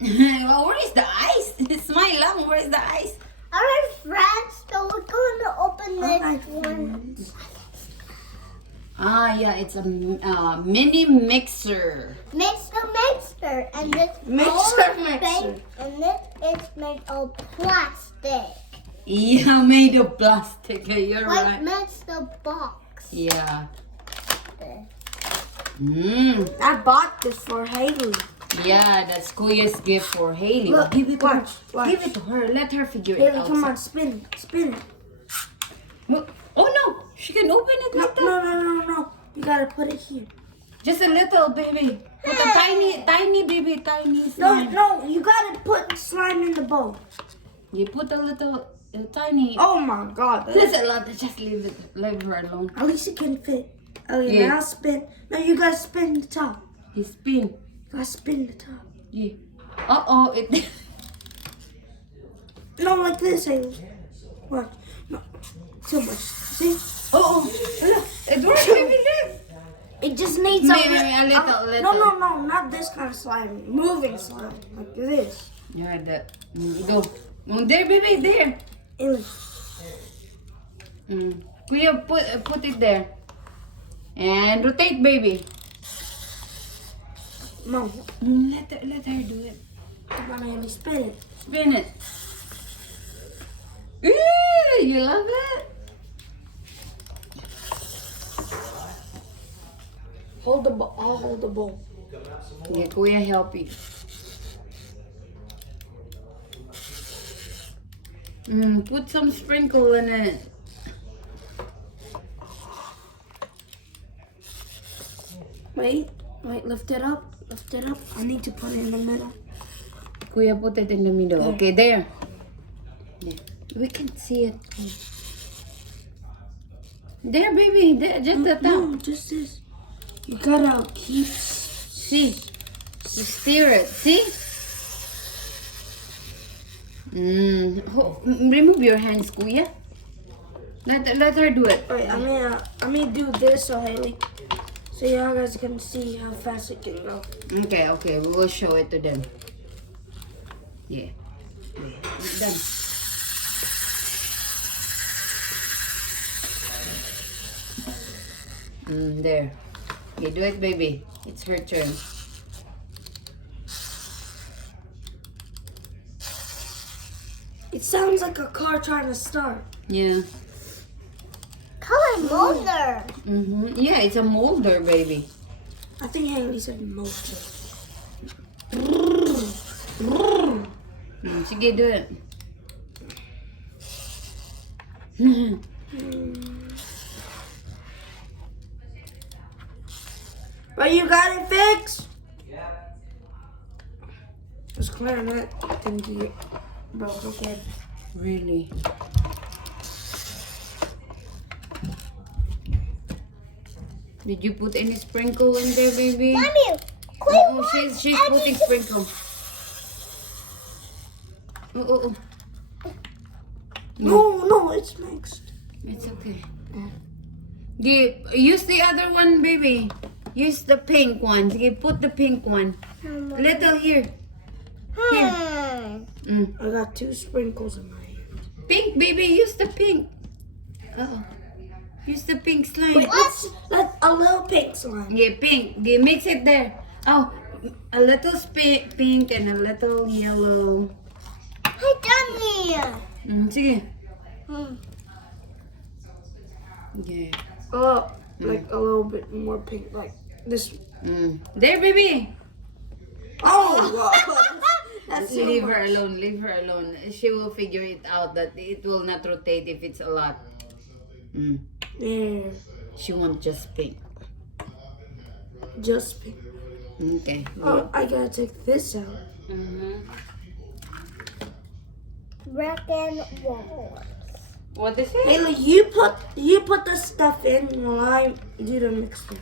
Well, where is the ice? Smile lang. Where is the ice? Alright, friends, so we're going to open this one. Ah, yeah, it's a mini mixer. Mixer, and this Mixer. and this is made of plastic. Yeah, made of plastic. You're Like right. makes the box. Yeah. I bought this for Hailey. Yeah, that's Kuya's gift for Hailey. Look, Give it to her. watch. Give it to her. Let her figure it Hailey, out. come on, spin it. Oh no, she can open it like that. No. You gotta put it here. Just a little, baby. Put a tiny baby, tiny slime. No, you gotta put slime in the bowl. You put a little, tiny. Oh my God. There's a lot. Just leave her alone. At least it can fit. Oh yeah, Yeah. now spin. No, you gotta spin the top. You spin. You gotta spin the top. Yeah. Uh-oh, it... No, like this, Hailey. Watch. No, too much. See? Oh, it works, baby, look. It just needs Maybe a little. No, not this kind of slime. Moving slime, like this. Yeah, that. Go. Oh, there, baby, there. Hailey. Kuya, put it there. And rotate, baby. No, Let her do it. come on, Hailey, spin it. Spin it. Ooh, you love it? Hold the bowl. I'll hold the bowl. Yeah, Kuya help you. Put some sprinkle in it. Wait, lift it up. I need to put it in the middle. Kuya, put it in the middle. Okay, there. Yeah. We can see it. There, baby. There, just the top. No, just this. You gotta keep. See? You steer it. See? Remove your hands, Kuya. Let her do it. Wait, I'm gonna do this so Hailey, so y'all guys can see how fast it can go. Okay. We will show it to them. Yeah. Done. There. You do it, baby. It's her turn. It sounds like a car trying to start. Yeah. Color molder. Yeah, it's a molder, baby. I think Hailey said motor. Sige, do it. But you got it fixed? Yeah. This clarinet didn't get broke again. Really? Did you put any sprinkle in there, baby? Mommy, Oh, she's putting sprinkle. Oh. No, it's mixed. It's okay. Use the other one, baby. Use the pink one. Put the pink one. Little here. Here. I got 2 sprinkles in my hand. Pink, baby. Use the pink. Oh. Use the pink slime. Wait, let's a little pink slime. Yeah, pink. Mix it there. Oh, a little pink and a little yellow. Hey, Johnny. Sige. Yeah. Oh, like a little bit more pink, like this. There, baby. Oh, that's so Leave much. her alone. Leave her alone. She will figure it out that it will not rotate if it's a lot. Yeah, She wants just pink. just pink. Okay. Oh, I gotta take this out. Brick and wall. What is it? Hailey, you put the stuff in while I do the mixture.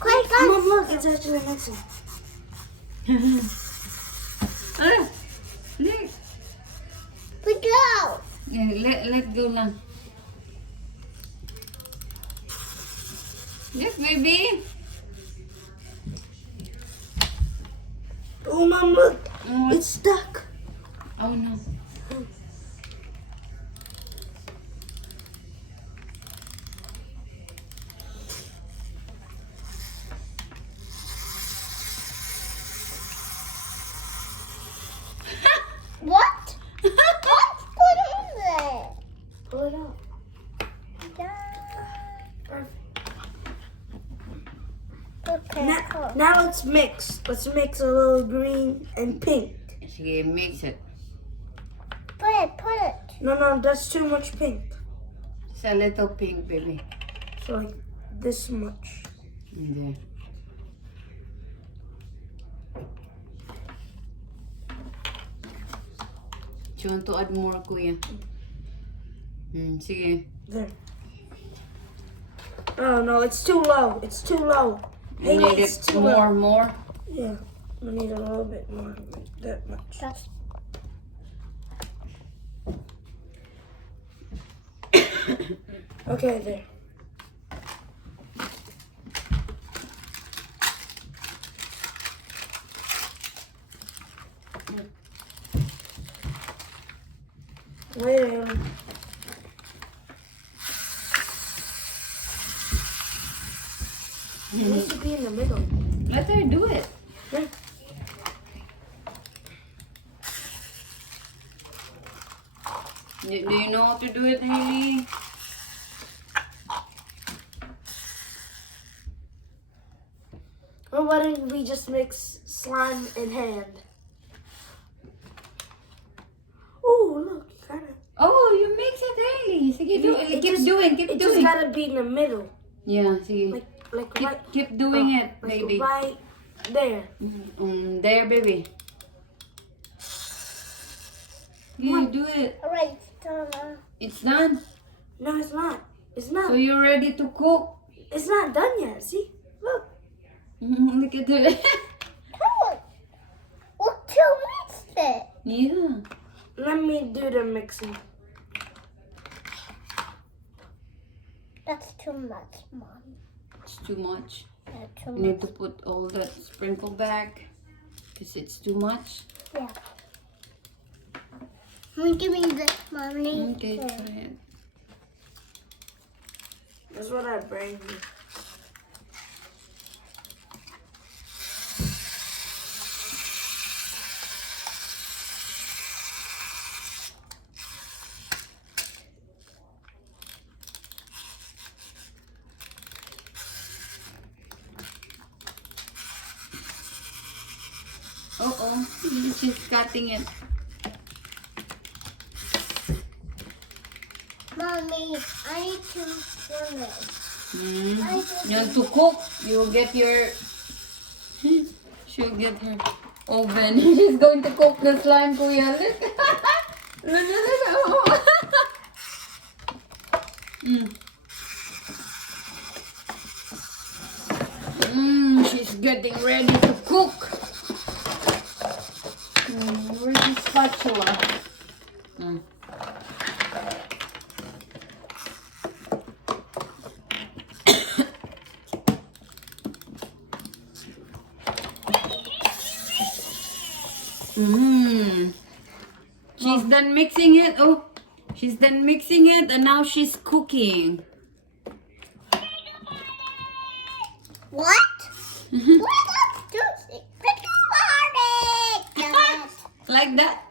Quick, Mom, look, it's actually mixing. Look. We go. Yeah, let go lang. Yes, baby. Oh, Mom, look. Oh, It's stuck. oh no. What? What's going on there? Pull it out. Okay, cool. Now let's mix. Let's mix a little green and pink. Sige, mix it. Put it. No, that's too much pink. Just a little pink, baby. So like this much. Okay. Do you want to add more, kuya? Sige. There. Oh no, it's too low. It's too low. You need it's it too more, low. more? Yeah, we need a little bit more, like that much. Just Okay, there. Wait a minute. It needs to be in the middle. Let her do it. Yeah. Do you know how to do it, Hailey? Or why don't we just mix slime and hand? Oh, look, kind of. Oh, you mix it, Hailey. Sige, do it. Keep doing, keep It just doing. gotta be in the middle, Yeah, sige. like Keep, right, keep doing it, like baby. right there. There, baby. Yeah, do it. alright, Donna. It's done. No, it's not. It's not. So you're ready to cook. It's not done yet. See, look. Look at it. Come on. What you mixed it? Yeah. Let me do the mixing. That's too much, Mom. It's too much. Yeah, too You need much. to put all that sprinkle back because it's too much. Yeah. Give me this, Mommy. Okay, try it. That's what I bring you. Oh, she's cutting it. Mommy, I need to film it. You want to cook? You will get your. She'll get her oven. She's going to cook the slime, kuya. Look. Look. She's getting ready to cook. Where's the spatula? She's done mixing it. Oh, she's done mixing it and now she's cooking. What? What else do it? Like that?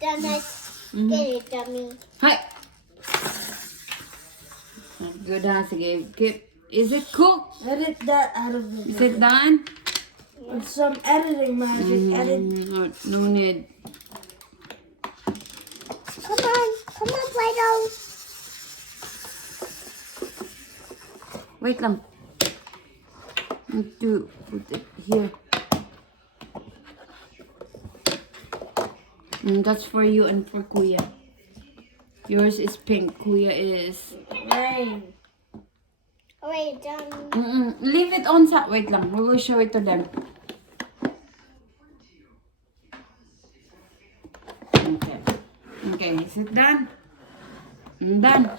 Donuts. Get it, dummy. Hi. Good, ha? Sige, keep. Is it cooked? Edit that out of the Is it done? With some editing magic. Edit. No need. Come on, Play-Doh. Wait lang. Need to put it here. That's for you and for Kuya. Yours is pink. Kuya is Rain. Wait, Leave it on sa. Wait lang. We will show it to them. Okay. Okay. Is it done? Done.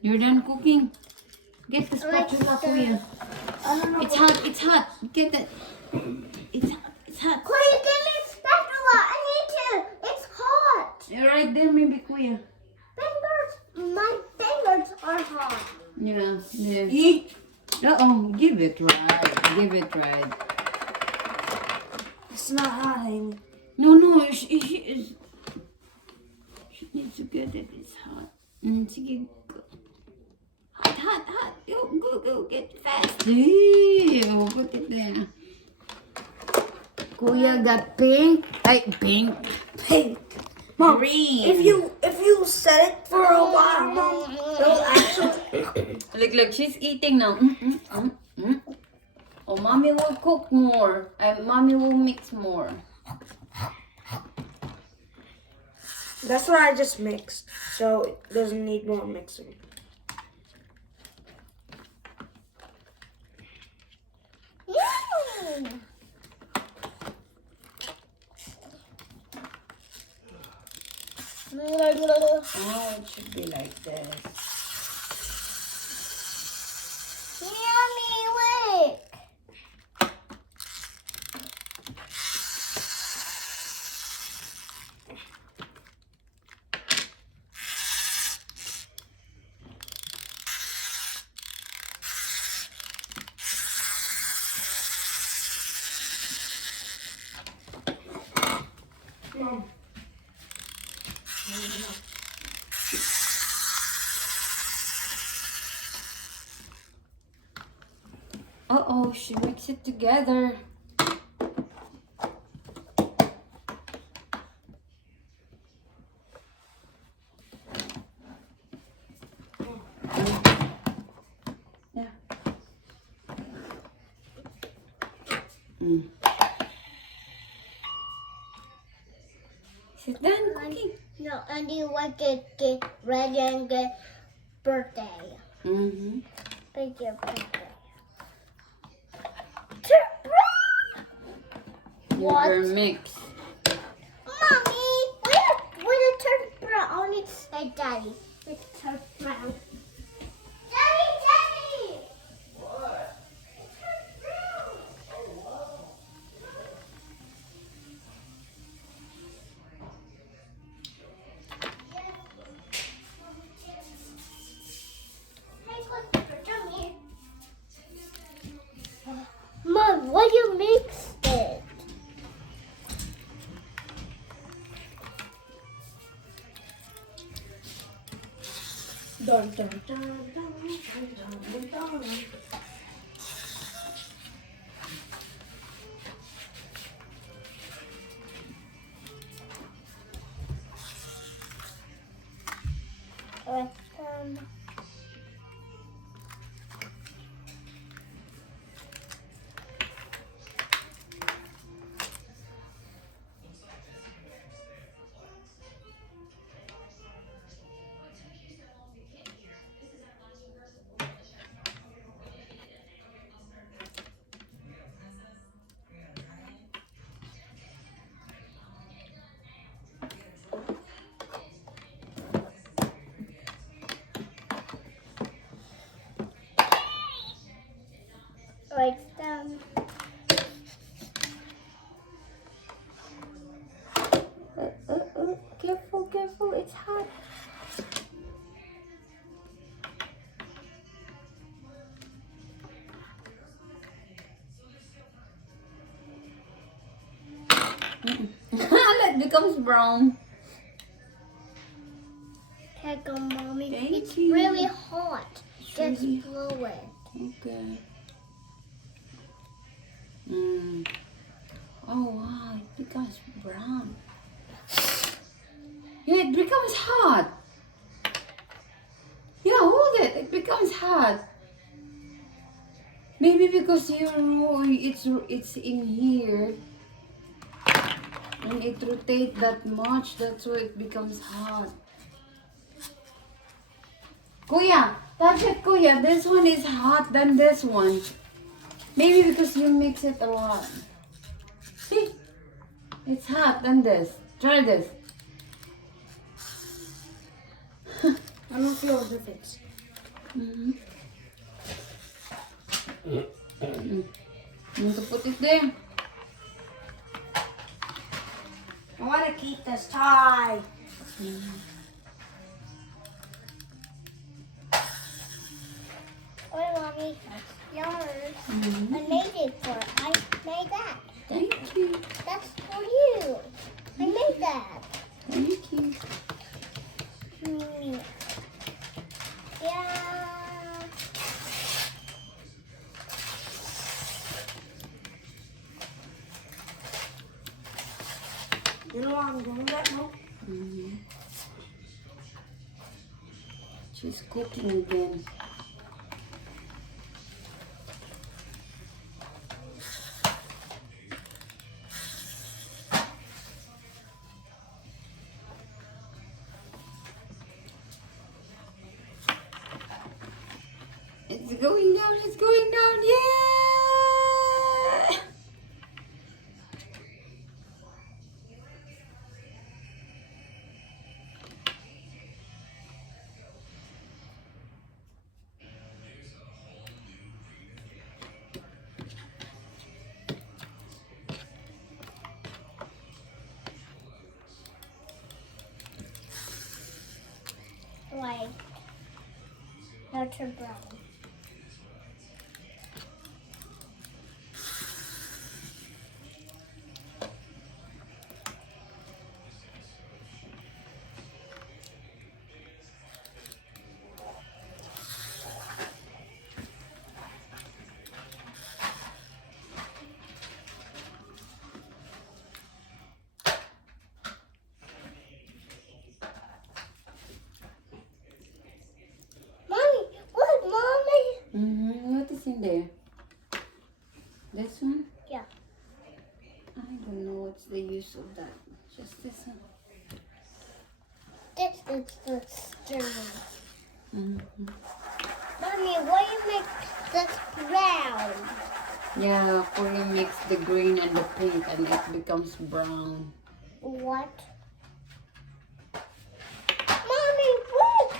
You're done cooking. Get the spatula, Kuya. It's hot. It's hot. Get it. It's hot. It's hot. Kuya, give me spatula. I need to. It's hot. You're right there, maybe, Kuya. My fingers are hot. Yeah. Yeah. Uh-oh. Give it right. Give it right. It's not hot, Hailey. No. She needs to get it. It's hot. Sige. Hot. Go. Get fast. Oh, put it there. Kuya got pink. Pink. Mom, Green. if you set it for a while, Mom, it'll actually. Look, she's eating now. Oh, mommy will cook more. Mommy will mix more. That's what I just mixed, so it doesn't need more mixing. Yum. Oh, it should be like this. Yummy, wait. Mom. Uh-oh, she mix it together. Yeah. Is it done cooking? No, and you want to get ready and get birthday. Mm-hmm. Big your birthday. What? Your mix. Mommy, when it turns brown, it's like Daddy. It turns brown. Daddy! What? It turns brown. Oh, wow. Hey, look, come here. Mom, what you mixed it? Dun, dun, dun, dun, dun, dun, dun, dun. Um, like Careful, it's hot. It becomes brown. Take a mommy. Thank It's you. really hot. Just really- blow it. Okay. Oh wow, it becomes brown. Yeah, it becomes hot. Yeah, hold it. It becomes hot. Maybe because it's in here. When it rotates that much, that's why it becomes hot. Kuya, touch it, Kuya. This one is hot than this one. Maybe because you mix it a lot. See? It's hot than this. Try this. I don't feel the difference. Mm-hmm. You need to put it there. I want to keep this tie. Oh, Mommy, that's yours. I made it for. I made that. Thank you. That's for you. I made that. Thank you. Yeah. You know why I'm doing that, Mom? Mm-hmm. She's cooking again. It's going down, it's going down, yeah! White. Now turn brown. Mommy, look, Mommy. Mm-hmm. What is in there? This one? Yeah. I don't know what's the use of that. Just this one. This is the stirring. Mm-hmm. Mommy, why you make this brown? Yeah, for you mix the green and the pink and it becomes brown. What? Mommy, look!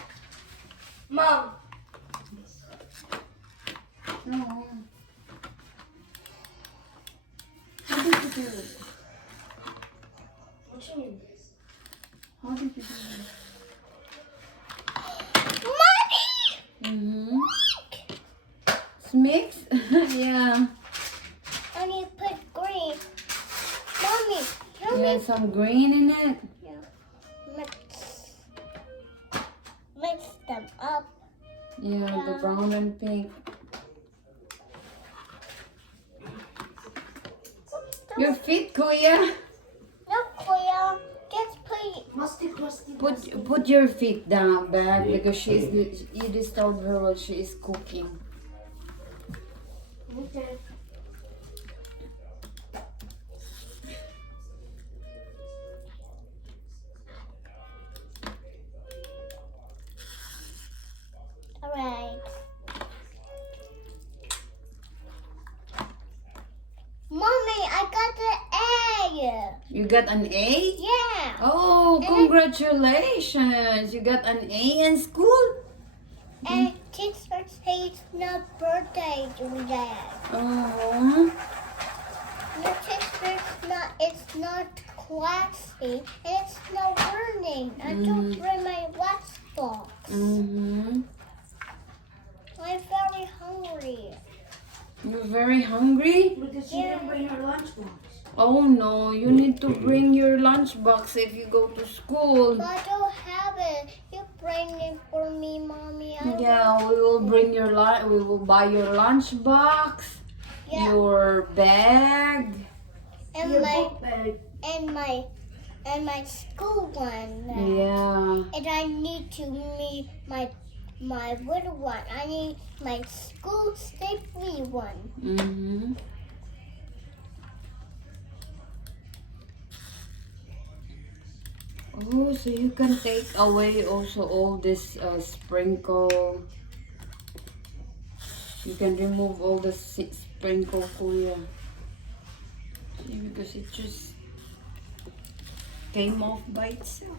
Mom, No. How did you do it? what you mean? How did you do it? Mommy! Mm-hmm. It's mixed? Yeah. I need to put green. Mommy, help You me. have some green in it? Yeah. Mix them up. Yeah, the brown and pink. Your feet, Kuya. No, Kuya. Just put. Musty. Put your feet down back because you disturbed her while she is cooking. Okay. Alright. Mommy, I got the egg. You got an A? Yeah. Oh, congratulations! You got an A in school? And teacher says no birthday today. Oh. The teacher's not. It's not classy. And it's not learning. I don't bring my lunchbox. Mm-hmm. I'm very hungry. You're very hungry? Because you didn't bring your lunchbox. Oh no, you need to bring your lunchbox if you go to school. But I don't have it. You bring it for me, Mommy. Yeah, we will bring your we will buy your lunchbox, Yeah. your bag. And Your my book bag. and my school one. Yeah. And I need to meet my little one. I need my school safely one. Mm-hmm. Oh, so you can take away also all this sprinkle. You can remove all the sprinkle, Kuya. See, because it just came off by itself.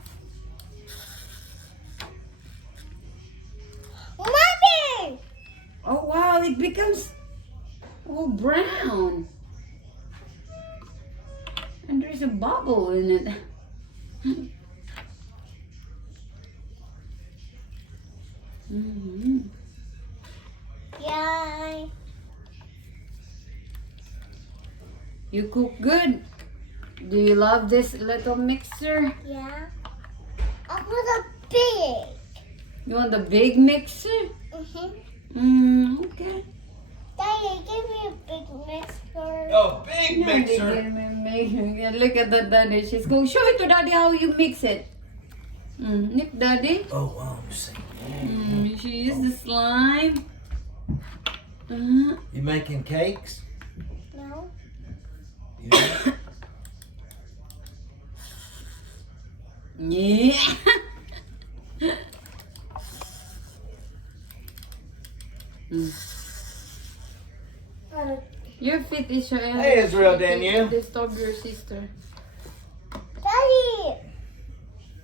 Mommy! Oh wow, it becomes all brown. And there's a bubble in it. Mm-hmm. Yay. You cook good. Do you love this little mixer? Yeah. I want a big. You want the big mixer? Okay. Daddy, give me a big mixer. Oh, big mixer. Yeah, look at that, Daddy. She's going. Show it to Daddy how you mix it. Nick, Daddy. Oh, wow. You see. She used the slime. You making cakes? No. You know? Yeah. Your feet is your Hey, Israel, Danielle. Disturb your sister. Daddy!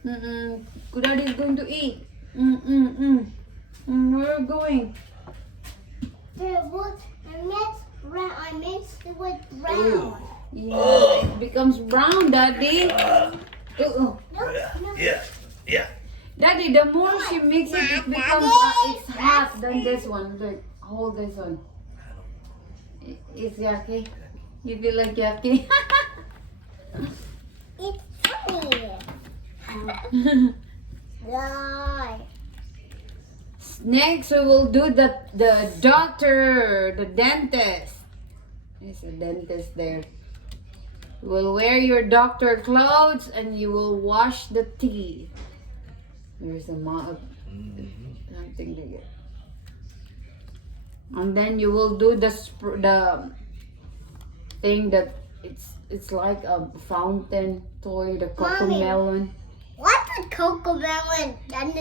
Daddy is going to eat. Where are you going? I mixed it with brown. Yeah, it becomes brown, Daddy. No. Yeah. Daddy, the more she makes it, it becomes it's hot than this one. Look, hold this one. It's yucky. You feel like yucky? It's funny. Right. Next, we will do the doctor, the dentist. There's a dentist there. You will wear your doctor clothes and you will wash the teeth. There's a mop. Something to get. And then you will do the thing that it's like a fountain toy, the cocoa Mommy. melon. What's a cocoa melon? Dun.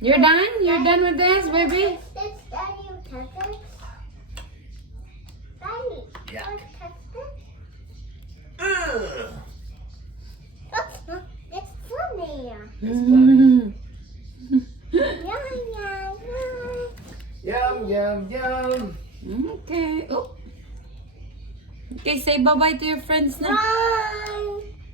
You're done? You're done with this, baby? This Daddy, you touch it? Daddy, Yeah. you touch it? Ugh. It's funny. Yum. Okay. Oh. Okay, say bye-bye to your friends now. Bye.